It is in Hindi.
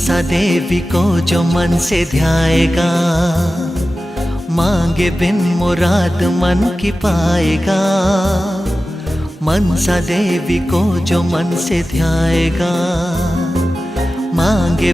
मनसा देवी को जो मन से ध्याएगा, मांगे बिन मुराद मन की पाएगा। मनसा देवी को जो मन से ध्याएगा, मांगे